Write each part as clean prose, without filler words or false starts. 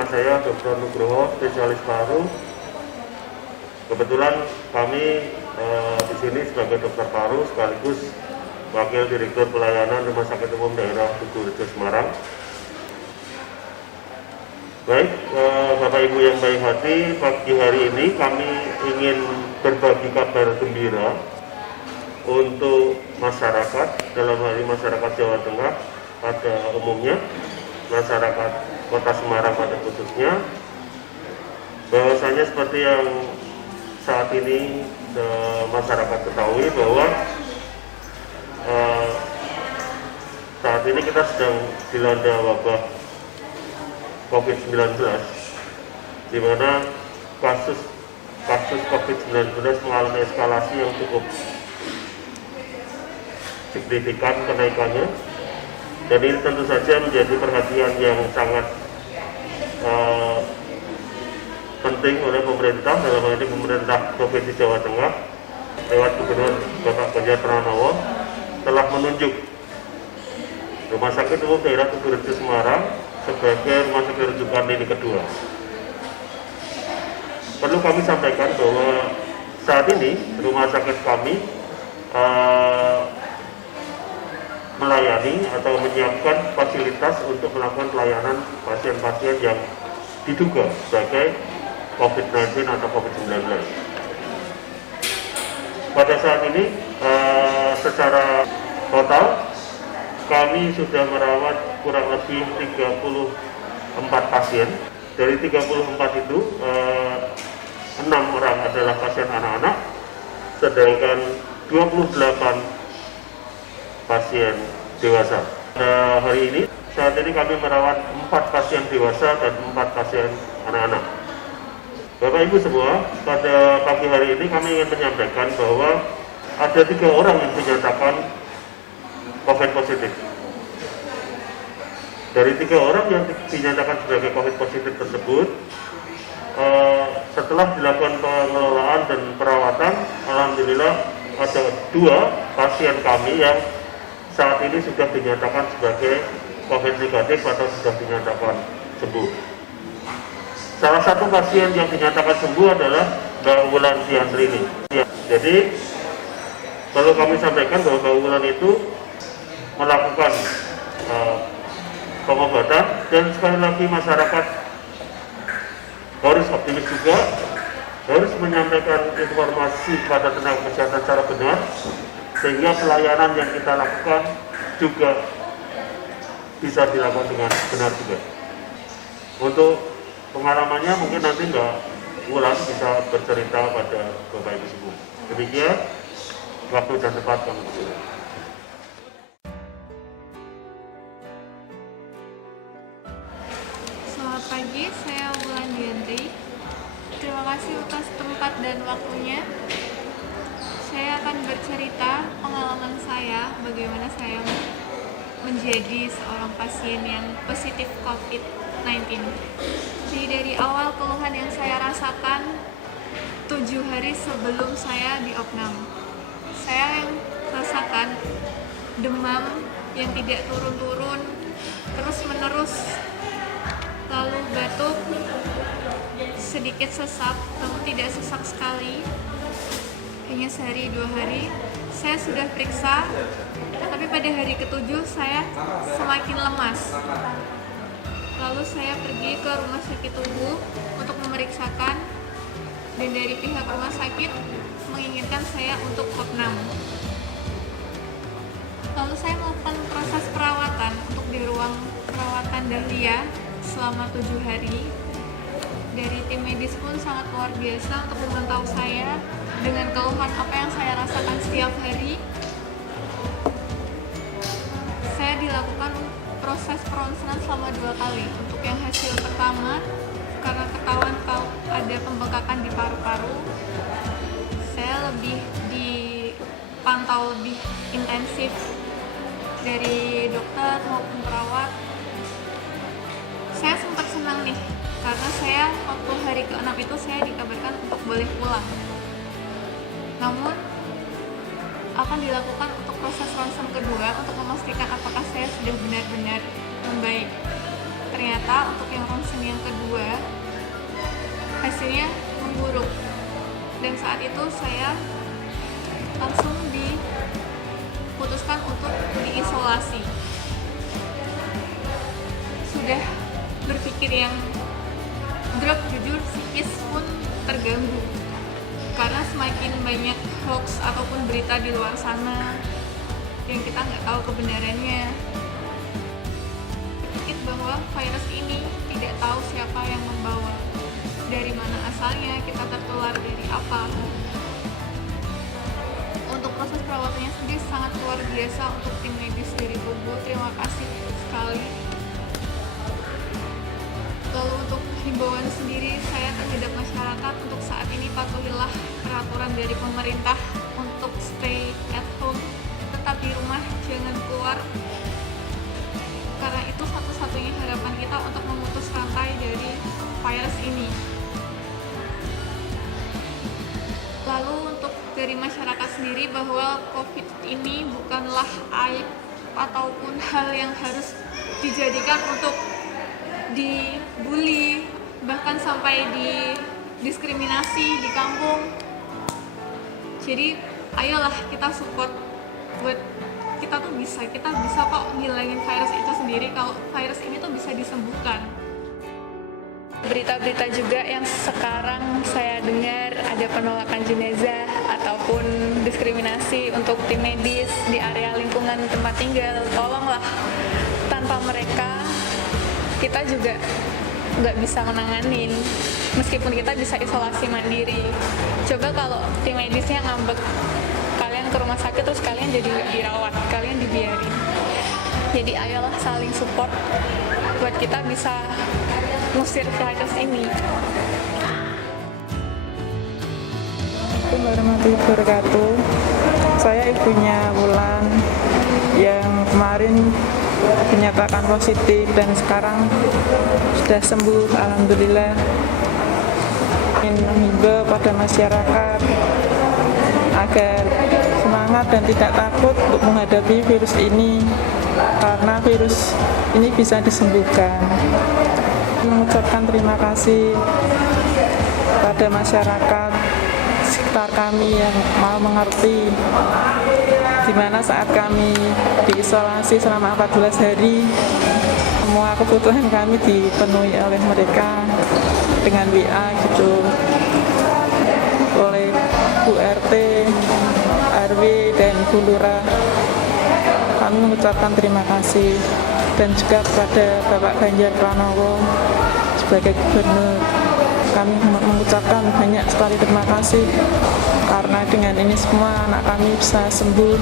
nama saya Dr. Nugroho, spesialis paru. Kebetulan kami di sini sebagai dokter paru sekaligus Wakil Direktur Pelayanan Rumah Sakit Umum Daerah Tugu Rejo Semarang. Baik, Bapak Ibu yang baik hati, pagi hari ini kami ingin berbagi kabar gembira untuk masyarakat, dalam hal ini masyarakat Jawa Tengah pada umumnya, masyarakat Kota Semarang pada khususnya, bahwasanya seperti yang saat ini masyarakat ketahui bahwa saat ini kita sedang dilanda wabah COVID-19, di mana kasus COVID-19 mengalami eskalasi yang cukup signifikan kenaikannya, dan ini tentu saja menjadi perhatian yang sangat penting oleh pemerintah, dalam hal ini pemerintah Provinsi Jawa Tengah lewat Gubernur Bapak Ganjar Pranowo telah menunjuk Rumah Sakit Umum Daerah Tugu Rejo Semarang sebagai rumah sakit rujukan lini kedua. Perlu kami sampaikan bahwa saat ini rumah sakit kami melayani atau menyiapkan fasilitas untuk melakukan pelayanan pasien-pasien yang diduga sebagai COVID-19 atau COVID-19. Pada saat ini secara total kami sudah merawat kurang lebih 34 pasien. Dari 34 itu 6 orang adalah pasien anak-anak, sedangkan 28 pasien dewasa. Hari ini, saat ini kami merawat 4 pasien dewasa dan 4 pasien anak-anak. Bapak Ibu semua, pada pagi hari ini kami ingin menyampaikan bahwa ada 3 orang yang dinyatakan COVID positif. Dari 3 orang yang dinyatakan sebagai COVID positif tersebut, setelah dilakukan pengelolaan dan perawatan, alhamdulillah ada 2 pasien kami yang saat ini sudah dinyatakan sebagai COVID negatif atau sudah dinyatakan sembuh. Salah satu pasien yang dinyatakan sembuh adalah Mbak Wulan Diandrini. Jadi perlu kami sampaikan bahwa Mbak Wulan itu melakukan pengobatan, dan sekali lagi masyarakat harus optimis juga, harus menyampaikan informasi kepada tenaga kesehatan secara benar, sehingga pelayanan yang kita lakukan juga bisa dilakukan dengan benar juga. Untuk pengalamannya mungkin nanti Mbak Wulan bisa bercerita pada Bapak Ibu semua. Demikian waktu dan tempat kami berdua. Selamat pagi, saya Wulan Diandri. Terima kasih atas tempat dan waktunya. Saya akan bercerita pengalaman saya, bagaimana saya menjadi seorang pasien yang positif COVID-19. Jadi dari awal keluhan yang saya rasakan 7 hari sebelum saya di opnam, saya yang rasakan demam yang tidak turun-turun, terus menerus, lalu batuk, sedikit sesak, namun tidak sesak sekali. Hanya sehari 2 hari saya sudah periksa, tapi pada hari ke-7 saya semakin lemas. Lalu saya pergi ke rumah sakit Tugu untuk memeriksakan, dan dari pihak rumah sakit menginginkan saya untuk opnam. Lalu saya melakukan proses perawatan untuk di ruang perawatan Dahlia selama 7 hari. Dari tim medis pun sangat luar biasa untuk memantau saya dengan keluhan apa yang saya rasakan setiap hari. Saya dilakukan proses peronseran selama 2 kali. Untuk yang hasil pertama, karena ketahuan ada pembengkakan di paru-paru, saya lebih dipantau lebih intensif dari dokter maupun perawat. Saya sempat senang nih, karena saya waktu hari ke-6 itu saya dikabarkan untuk boleh pulang. Namun akan dilakukan untuk proses ronsen kedua untuk memastikan apakah saya sudah benar-benar membaik. Ternyata untuk yang ronsen yang kedua hasilnya memburuk, dan saat itu saya langsung diputuskan untuk diisolasi. Sudah berpikir yang drop, jujur psikis pun terganggu karena semakin banyak hoax ataupun berita di luar sana yang kita nggak tahu kebenarannya. Sedikit bahwa virus ini tidak tahu siapa yang membawa, dari mana asalnya, kita tertular dari apa. Untuk proses perawatannya sendiri sangat luar biasa untuk tim medis dari Togo, terima kasih sekali. Lalu untuk himbauan sendiri saya terhadap masyarakat, untuk saat ini patuhilah peraturan dari pemerintah untuk stay at home, tetap di rumah, jangan keluar, karena itu satu-satunya harapan kita untuk memutus rantai dari virus ini. Lalu untuk dari masyarakat sendiri, bahwa COVID ini bukanlah aib ataupun hal yang harus dijadikan untuk dibully, bahkan sampai didiskriminasi di kampung. Jadi ayolah kita support, buat kita bisa kok ngilangin virus itu sendiri. Kalau virus ini tuh bisa disembuhkan. Berita-berita juga yang sekarang saya dengar, ada penolakan jenazah ataupun diskriminasi untuk tim medis di area lingkungan tempat tinggal. Tolonglah, tanpa mereka kita juga nggak bisa menanganin, meskipun kita bisa isolasi mandiri. Coba kalau tim medisnya ngambek, kalian ke rumah sakit terus kalian jadi nggak dirawat, kalian dibiarin. Jadi ayolah saling support buat kita bisa ngusir virus ini. Assalamualaikum warahmatullahi wabarakatuh. Saya ibunya Wulan yang kemarin dinyatakan positif dan sekarang sudah sembuh, alhamdulillah. Ingin menghimbau pada masyarakat agar semangat dan tidak takut untuk menghadapi virus ini, karena virus ini bisa disembuhkan. Mengucapkan terima kasih pada masyarakat sekitar kami yang mau mengerti, di mana saat kami diisolasi selama 14 hari, semua kebutuhan kami dipenuhi oleh mereka dengan WA gitu, oleh Bu RT, RW, dan Bu Lurah. Kami mengucapkan terima kasih, dan juga kepada Bapak Ganjar Pranowo sebagai gubernur. Kami mengucapkan banyak sekali terima kasih, karena dengan ini semua anak kami bisa sembuh.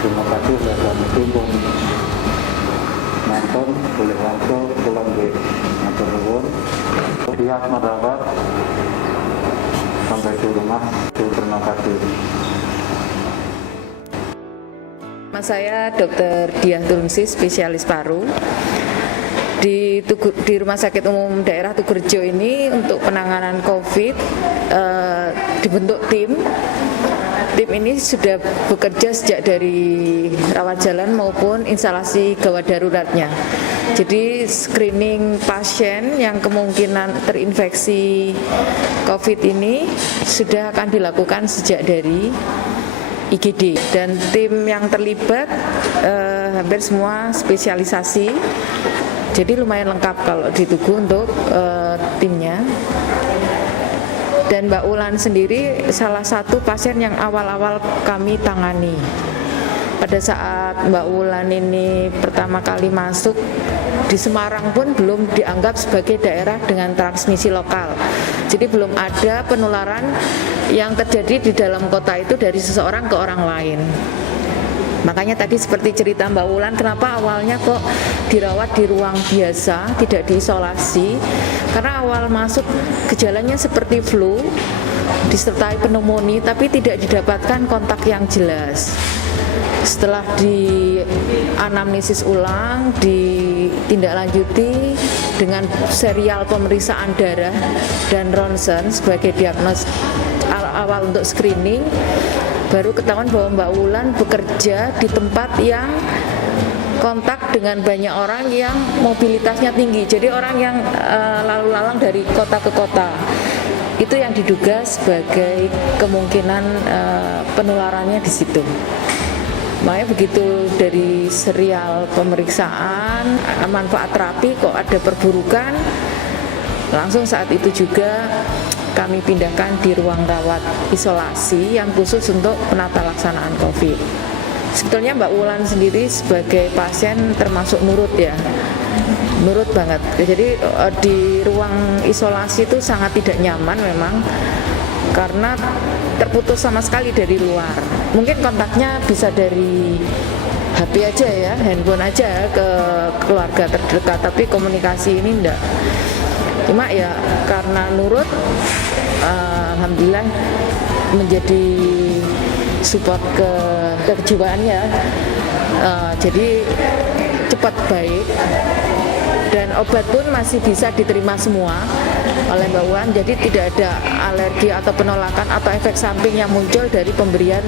Terima kasih sudah mendukung nonton, boleh langsung pulang di matur nuwun. Pihak merawat sampai di rumah, terima kasih. Nama saya Dr. Diah Tulungsi, spesialis paru. Di Rumah Sakit Umum Daerah Tugurejo ini untuk penanganan COVID dibentuk tim. Tim ini sudah bekerja sejak dari rawat jalan maupun instalasi gawat daruratnya. Jadi screening pasien yang kemungkinan terinfeksi COVID ini sudah akan dilakukan sejak dari IGD, dan tim yang terlibat hampir semua spesialisasi. Jadi lumayan lengkap kalau di Tugu untuk timnya. Dan Mbak Wulan sendiri salah satu pasien yang awal-awal kami tangani. pada saat Mbak Wulan ini pertama kali masuk di Semarang pun belum dianggap sebagai daerah dengan transmisi lokal. Jadi belum ada penularan yang terjadi di dalam kota itu dari seseorang ke orang lain. Makanya tadi seperti cerita Mbak Wulan, kenapa awalnya kok dirawat di ruang biasa, tidak diisolasi, karena awal masuk gejalanya seperti flu, disertai pneumonia, tapi tidak didapatkan kontak yang jelas. Setelah dianamnesis ulang, ditindaklanjuti dengan serial pemeriksaan darah dan ronsen sebagai diagnos awal untuk screening, baru ketahuan bahwa Mbak Wulan bekerja di tempat yang kontak dengan banyak orang yang mobilitasnya tinggi. Jadi orang yang lalu lalang dari kota ke kota. Itu yang diduga sebagai kemungkinan penularannya di situ. Makanya begitu dari serial pemeriksaan manfaat terapi kok ada perburukan, langsung saat itu juga kami pindahkan di ruang rawat isolasi yang khusus untuk penata laksanaan COVID. Sebetulnya Mbak Wulan sendiri sebagai pasien termasuk nurut ya, nurut banget. Jadi di ruang isolasi itu sangat tidak nyaman memang, karena terputus sama sekali dari luar. Mungkin kontaknya bisa dari HP aja ya, handphone aja ke keluarga terdekat, tapi komunikasi ini enggak. Cuma ya karena nurut, alhamdulillah menjadi support ke kejiwaannya, jadi cepat baik dan obat pun masih bisa diterima semua oleh Mbak Wulan, jadi tidak ada alergi atau penolakan atau efek samping yang muncul dari pemberian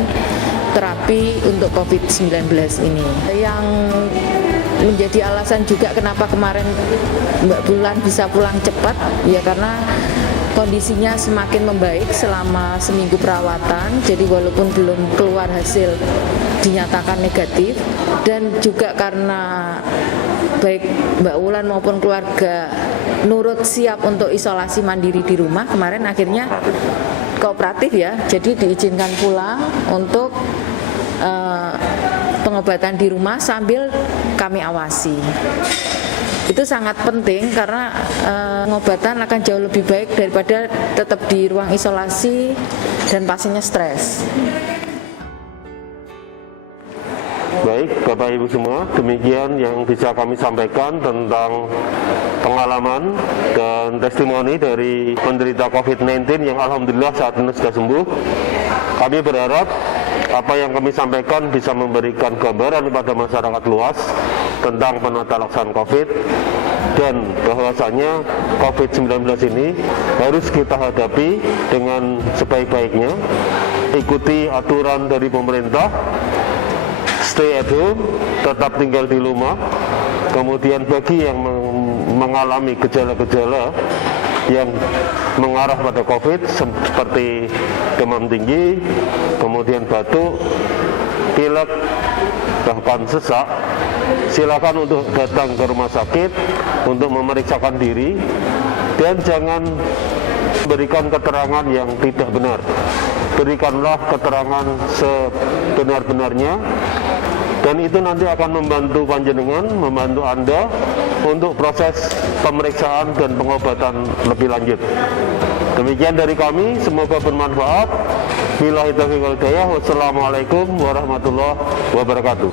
terapi untuk COVID-19 ini. Yang menjadi alasan juga kenapa kemarin Mbak Wulan bisa pulang cepat, ya karena kondisinya semakin membaik selama seminggu perawatan. Jadi walaupun belum keluar hasil dinyatakan negatif, dan juga karena baik Mbak Wulan maupun keluarga nurut siap untuk isolasi mandiri di rumah, kemarin akhirnya kooperatif ya, jadi diizinkan pulang untuk pengobatan di rumah sambil kami awasi. Itu sangat penting karena pengobatan akan jauh lebih baik daripada tetap di ruang isolasi dan pasiennya stres. Baik, Bapak Ibu semua, demikian yang bisa kami sampaikan tentang pengalaman dan testimoni dari penderita COVID-19 yang alhamdulillah saat ini sudah sembuh. Kami berharap apa yang kami sampaikan bisa memberikan gambaran kepada masyarakat luas tentang penata laksanaan COVID, dan bahwasanya COVID-19 ini harus kita hadapi dengan sebaik-baiknya. Ikuti aturan dari pemerintah, stay at home, tetap tinggal di rumah. Kemudian bagi yang mengalami gejala-gejala yang mengarah pada COVID seperti demam tinggi, kemudian batuk, pilek, bahkan sesak, silakan untuk datang ke rumah sakit untuk memeriksakan diri, dan jangan berikan keterangan yang tidak benar. Berikanlah keterangan sebenar-benarnya, dan itu nanti akan membantu panjenengan, membantu Anda untuk proses pemeriksaan dan pengobatan lebih lanjut. Demikian dari kami, semoga bermanfaat. Billahi taufiq wal hidayah. Wassalamualaikum warahmatullahi wabarakatuh.